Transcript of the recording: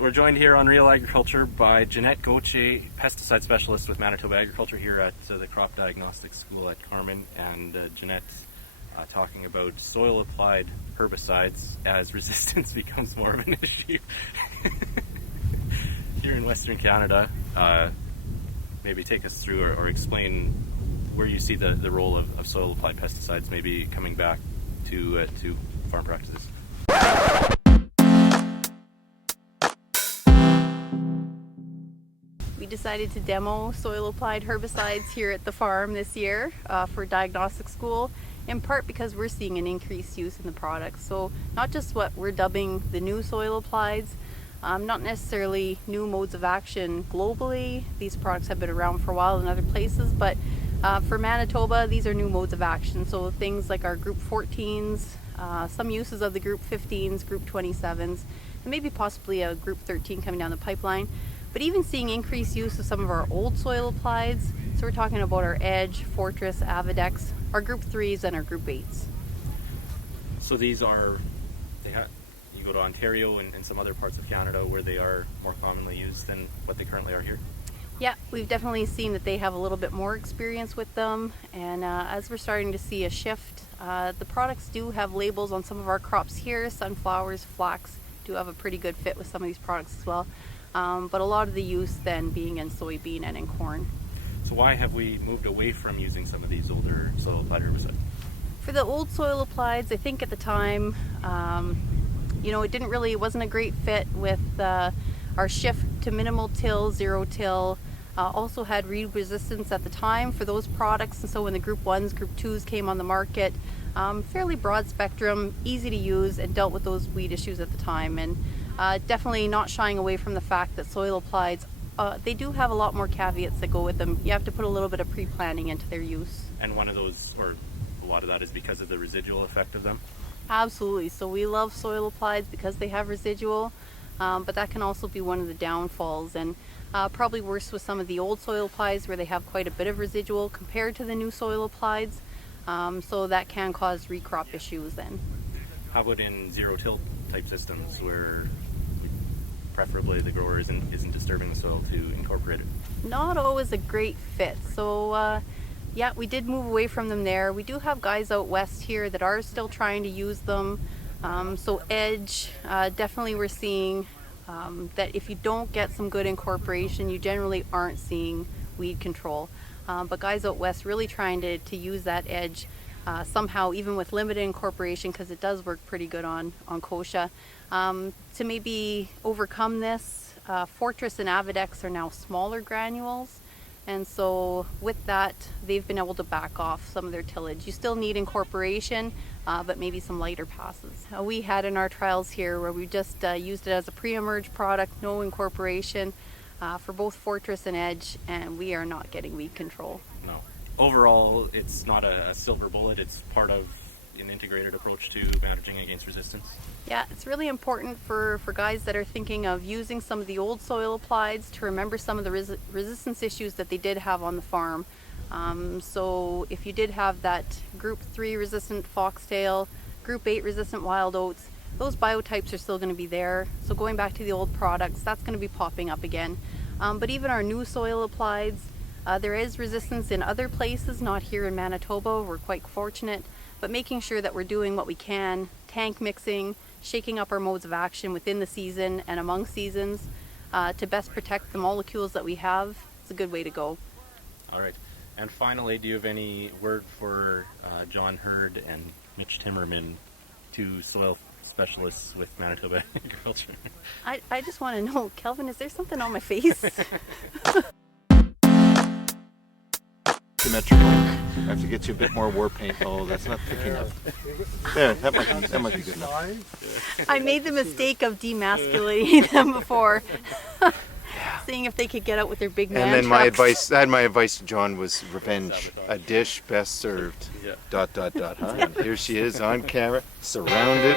right, we're joined here on Real Agriculture by Jeanette Gaultier, pesticide specialist with Manitoba Agriculture here at the Crop Diagnostic School at Carman, and Jeanette's talking about soil-applied herbicides as resistance becomes more of an issue here in Western Canada. Maybe take us through or explain where you see the role of soil-applied pesticides maybe coming back to farm practices. We decided to demo soil-applied herbicides here at the farm this year for diagnostic school, in part because we're seeing an increased use in the products. So not just what we're dubbing the new soil-applieds, not necessarily new modes of action globally. These products have been around for a while in other places, but for Manitoba, these are new modes of action. So things like our Group 14s, some uses of the Group 15s, Group 27s, and maybe possibly a Group 13 coming down the pipeline. But even seeing increased use of some of our old soil applieds. So we're talking about our Edge, Fortress, Avidex, our Group 3s, and our Group 8s. So these are, you go to Ontario and some other parts of Canada where they are more commonly used than what they currently are here? Yeah, we've definitely seen that they have a little bit more experience with them, and as we're starting to see a shift, the products do have labels on some of our crops here. Sunflowers, flax do have a pretty good fit with some of these products as well, but a lot of the use then being in soybean and in corn. So why have we moved away from using some of these older soil-applied herbicides? For the old soil applieds, I think at the time, it wasn't a great fit with our shift to minimal till, zero till. Also had weed resistance at the time for those products, and so when the Group 1s, Group 2s came on the market, fairly broad spectrum, easy to use, and dealt with those weed issues at the time. And definitely not shying away from the fact that soil applieds, they do have a lot more caveats that go with them. You have to put a little bit of pre-planning into their use. And one of those, or a lot of that, is because of the residual effect of them? Absolutely. So we love soil applieds because they have residual, but that can also be one of the downfalls, and probably worse with some of the old soil applieds where they have quite a bit of residual compared to the new soil applieds. So that can cause recrop issues then. How about in zero-till type systems where preferably the grower isn't disturbing the soil to incorporate it? Not always a great fit. So yeah, we did move away from them there. We do have guys out west here that are still trying to use them. So Edge, definitely we're seeing that if you don't get some good incorporation, you generally aren't seeing weed control. But guys out west really trying to use that Edge somehow, even with limited incorporation, because it does work pretty good on kochia. To maybe overcome this, Fortress and Avidex are now smaller granules, and so with that they've been able to back off some of their tillage. You still need incorporation, but maybe some lighter passes. We had in our trials here where we just used it as a pre-emerge product, no incorporation, for both Fortress and Edge, and we are not getting weed control. No. Overall, it's not a silver bullet, it's part of an integrated approach to managing against resistance? Yeah, it's really important for guys that are thinking of using some of the old soil applieds to remember some of the resistance issues that they did have on the farm. So if you did have that Group 3 resistant foxtail, Group 8 resistant wild oats, those biotypes are still going to be there. So going back to the old products, that's going to be popping up again. But even our new soil applieds, there is resistance in other places, not here in Manitoba. We're quite fortunate, but making sure that we're doing what we can, tank mixing, shaking up our modes of action within the season and among seasons to best protect the molecules that we have, is a good way to go. All right. And finally, do you have any word for John Hurd and Mitch Timmerman, two soil specialists with Manitoba Agriculture? I just want to know, Kelvin, is there something on my face? Symmetrical. I have to get you a bit more war paint. Oh, that's not thick enough. There, that might be good enough. I made the mistake of demasculating them before, seeing if they could get out with their big man And then trucks. my advice to John was revenge. A dish best served. ... Huh? And here she is on camera, surrounded.